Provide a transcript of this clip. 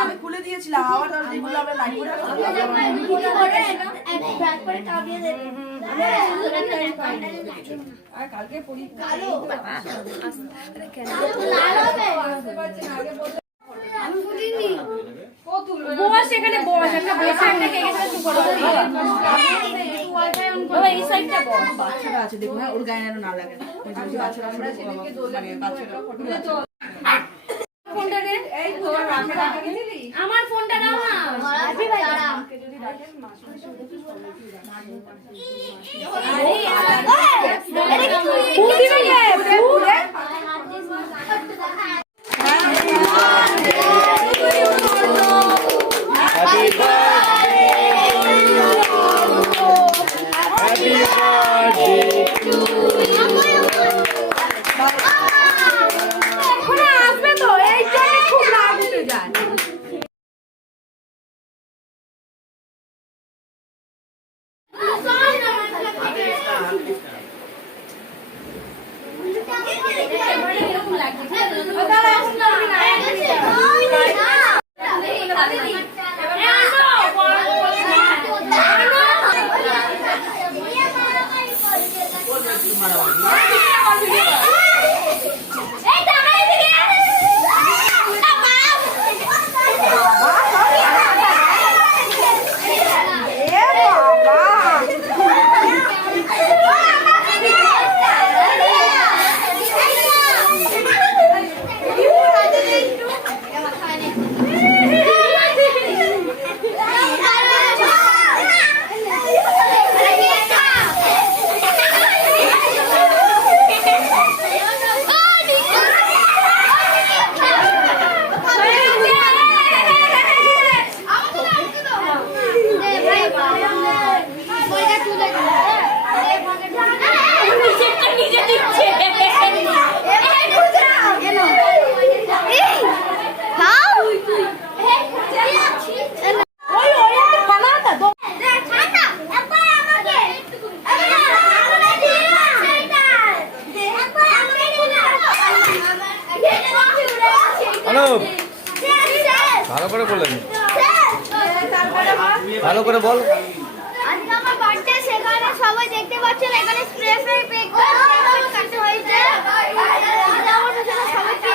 আমি খুলে দিয়েছিলাম আবার যেগুলো আমরা নাই আর কালকে পরীক্ষা বস এখানে বস একটা বসে একটা কেকের সাথে চুপ করো বাবা এই সাইডটা বস বাচ্চাটা আছে দেখো হ্যাঁ ওর গায়ে যেন না লাগে ওই যে বাচ্চাটা আমরা যেদিকে দোল মানে বাচ্চাটা ফটো ফোনটা দে এই তো রাখে রাখে দিলি আমার ফোনটা দাও না আজই ভাই দাঁড়া যদি রাখেন মাসি ভালো করে বলেন ভালো করে বল আজকে আমার বার্থডে সেখানে সবাই দেখতে পাচ্ছেন এখানে স্প্রে ফ্রে পেক কাটতে হয়েছে আমার সবাই